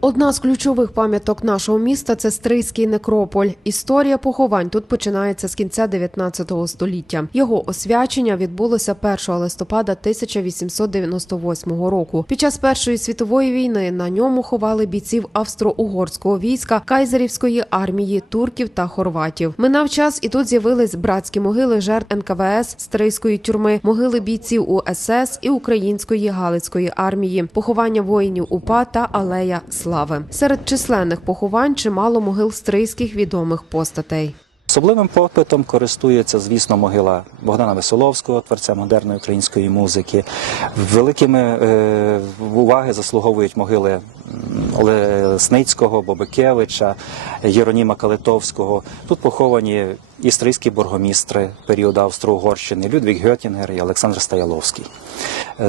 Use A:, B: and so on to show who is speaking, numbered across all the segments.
A: Одна з ключових пам'яток нашого міста це Стрийський некрополь. Історія поховань тут починається з кінця 19 століття. Його освячення відбулося 1 листопада 1898 року. Під час Першої світової війни на ньому ховали бійців австро-угорського війська, кайзерівської армії, турків та хорватів. Минав час, і тут з'явились братські могили жертв НКВС, Стрийської тюрми, могили бійців УСС і Української Галицької армії, поховання воїнів УПА та алея слави. Серед численних поховань чимало могил стрийських відомих постатей.
B: Особливим попитом користується, звісно, могила Богдана Веселовського, творця модерної української музики. Великими е, уваги заслуговують могили Лесницького, Бобикевича, Єроніма Калитовського. Тут поховані істрийські бургомістри періоду Австро-Угорщини, Людвік Гьотінгер і Олександр Стаяловський.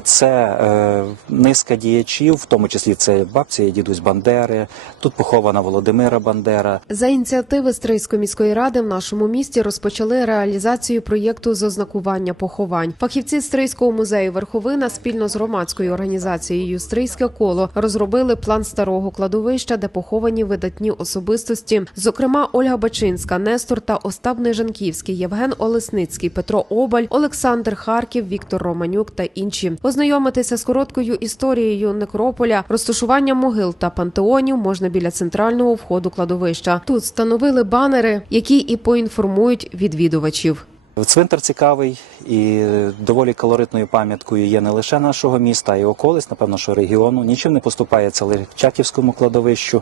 B: Це е, низка діячів, в тому числі це бабця і дідусь Бандери. Тут похована Володимира Бандера,
A: За ініціативи Стрийської міської ради в нашому місті розпочали реалізацію проєкту з ознакування поховань. Фахівці Стрийського музею Верховина спільно з громадською організацією Стрийське коло розробили план старого кладовища, де поховані видатні особистості, зокрема Ольга Бачинська, Нестор та Остап Нежанківський, Євген Олесницький, Петро Обаль, Олександр Харків, Віктор Романюк та інші. Ознайомитися з короткою історією некрополя, розташуванням могил та пантеонів можна біля центрального входу кладовища. Тут встановили банери, які і поінформують відвідувачів.
B: Цвинтар цікавий і доволі колоритною пам'яткою є не лише нашого міста, а й околиць, напевно, що регіону. Нічим не поступається Личаківському кладовищу.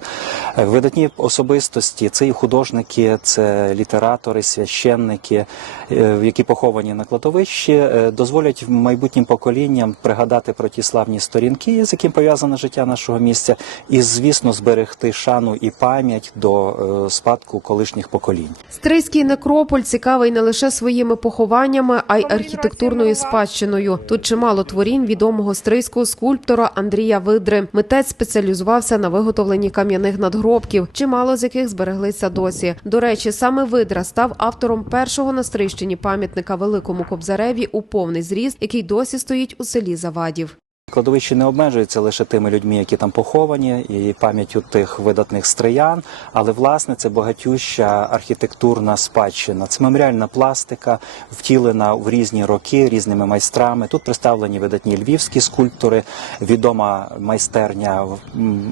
B: Е, Видатні особистості це і художники, це літератори, священники, е, які поховані на кладовищі, е, дозволять майбутнім поколінням пригадати про ті славні сторінки, з яким пов'язане життя нашого місця, і, звісно, зберегти шану і пам'ять до спадку колишніх поколінь.
A: Стрийський некрополь цікавий не лише своїми похованнями, а й архітектурною спадщиною. Тут чимало творінь відомого стрийського скульптора Андрія Видри. Митець спеціалізувався на виготовленні кам'яних надгробків, чимало з яких збереглися досі. До речі, саме Видра став автором першого на Стрийщині пам'ятника Великому Кобзареві у повний зріст, який досі стоїть у селі Завадів.
B: Кладовище не обмежується лише тими людьми, які там поховані, і пам'яттю тих видатних стриян, але власне це багатюща архітектурна спадщина. Це меморіальна пластика, втілена в різні роки різними майстрами. Тут представлені видатні львівські скульптори, відома майстерня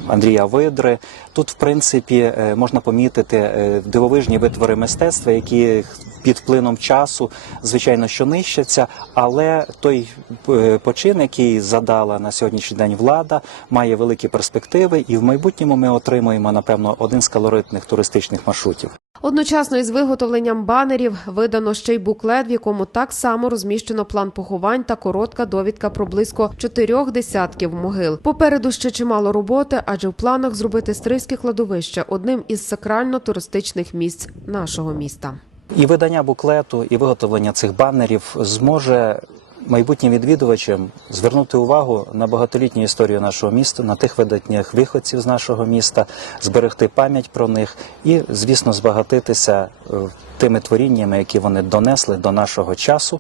B: Андрія Видри. Тут, в принципі, е, можна помітити е, дивовижні витвори мистецтва, які під вплином часу, звичайно, що нищаться, але той е, почин, який задала на сьогоднішній день влада, має великі перспективи, і в майбутньому ми отримуємо, напевно, один з калоритних туристичних маршрутів.
A: Одночасно із виготовленням банерів видано ще й буклет, в якому так само розміщено план поховань та коротка довідка про близько чотирьох десятків могил. Попереду ще чимало роботи, адже в планах зробити стрийське кладовище одним із сакрально-туристичних місць нашого міста.
B: І видання буклету, і виготовлення цих банерів зможе майбутнім відвідувачам звернути увагу на багатолітню історію нашого міста, на тих видатних виходців з нашого міста, зберегти пам'ять про них і, звісно, збагатитися е, тими творіннями, які вони донесли до нашого часу.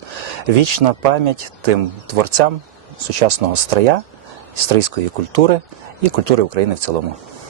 B: Вічна пам'ять тим творцям сучасного стрия, стрийської культури і культури України в цілому.